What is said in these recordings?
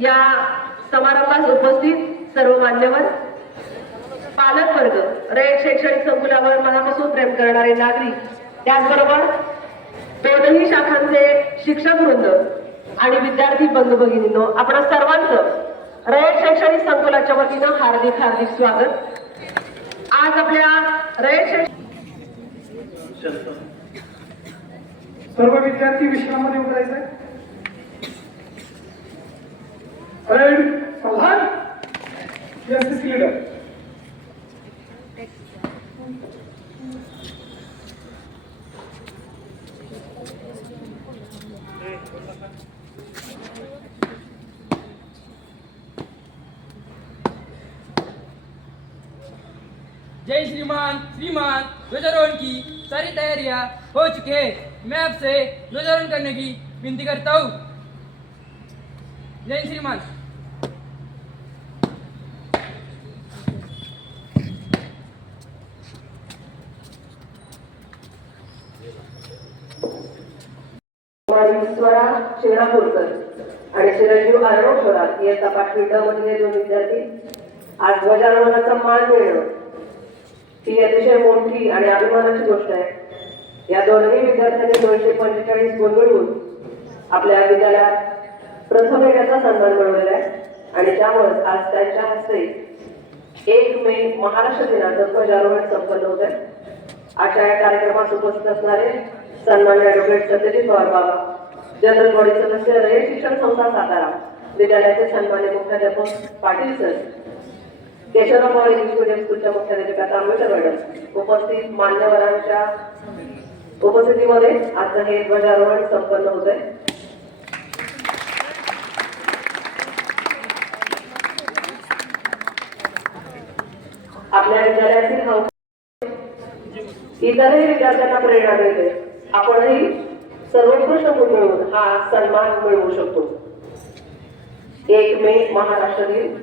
या समारंभास उपस्थित सर्व मान्यवर, पालक वर्ग, रयत शैक्षणिक संकुलावर मनापासून प्रेम करणारे नागरिक, त्याचबरोबर दोनही शाखांचे शिक्षक वृंद आणि विद्यार्थी बंधू भगिनींनो, आपण सर्वांचं रयत शैक्षणिक संकुलाच्या वतीनं हार्दिक हार्दिक स्वागत. आज आपल्या रयत सर्व विद्यार्थी विश्रामध्ये उतरायचे. परेड प्रधान एनसीसी लीडर. जय श्रीमान. श्रीमान, ध्वजारोहण की सारी तैयारियां हो चुकी है. मैं आपसे ध्वजारोहण करने की विनती करता हूँ. जय श्रीमान. स्वरा शेणापूरकर आणि चिरंजीव आरणव थोरात इयत्ता 5वी ड मधले 2 विद्यार्थी आज ध्वजारोहणाचा मान मिळणं ही अतिशय मोठी आणि अभिमानाची गोष्ट आहे. या दोन्ही विद्यार्थ्यांनी 245 गुण मिळवून आपल्या विद्यालयात प्रथम येण्याचा सन्मान मिळवलेला आहे आणि त्यामुळे आज त्यांच्या हस्ते 1 मे महाराष्ट्र दिनाचं ध्वजारोहण संपन्न होत आहे. अशा या कार्यक्रमास उपस्थित असणारे सन्माननीय ॲडव्होकेट सत्यजित पवार बाबा, जनरल बॉडी सदस्य, रयत शिक्षण संस्था सातारा, विद्यालयाचे सन्मान्य मुख्याध्यापक Patil sir, Keshavrao Pawar English medium स्कूलच्या मुख्याध्यापिका तांबेकर मॅडम, उपस्थित मान्यवरांच्या उपस्थितीमध्ये आज हे ध्वजारोहण संपन्न होत आहे. आपल्या विद्यालयातील इतरही विद्यार्थ्यांना प्रेरणा मिळते. आपणही सर्वोत्कृष्ट गुण मिळवून हा सन्मान मिळवू शकतो. 1 मे महाराष्ट्र दिन.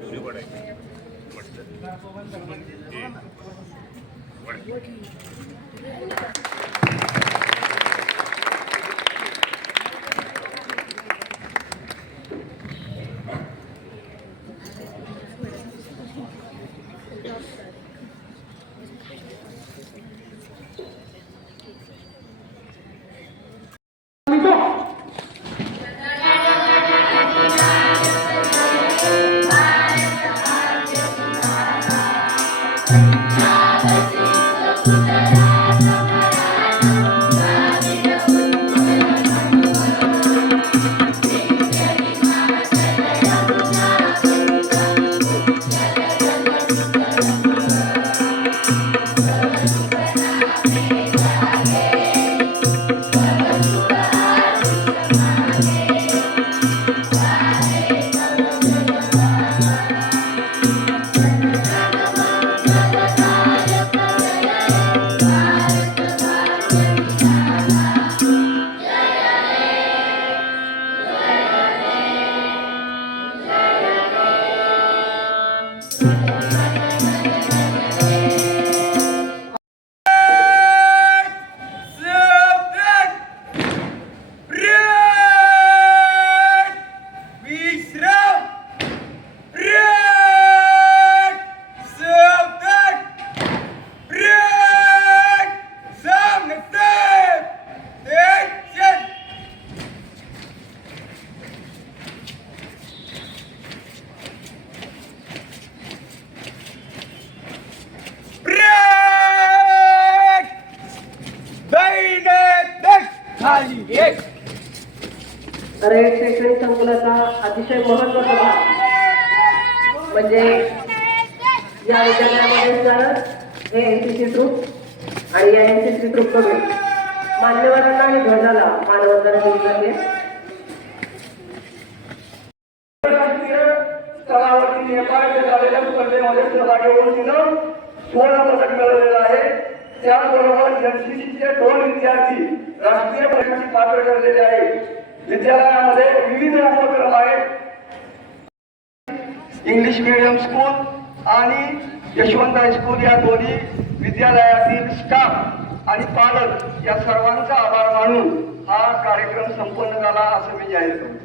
रयत शैक्षणिक संकुलाचा अतिशय महत्त्वाचा भाग म्हणजे या विद्यालयामध्ये सर हे एनसीसी ट्रूप आणि या एनसीसी ट्रूपकडून मान्यवरांना आणि ध्वजाला मानवंदना दिली जाते. स्तरावरती नेपाळमध्ये झालेल्या स्पर्धेमध्ये सहभागी होऊन तिनं सुवर्ण पदक मिळवलेलं आहे. त्याचबरोबर एनसीसीचे 2 विद्यार्थी राष्ट्रीय पदकाची पात्र ठरलेले आहेत. विद्यालयामध्ये विविध उपक्रम आहेत. इंग्लिश मीडियम स्कूल आणि यशवंत हायस्कूल या दोन्ही विद्यालयातील स्टाफ आणि पालक या सर्वांचा आभार मानून हा कार्यक्रम संपन्न झाला असं मी जाहीर करतो.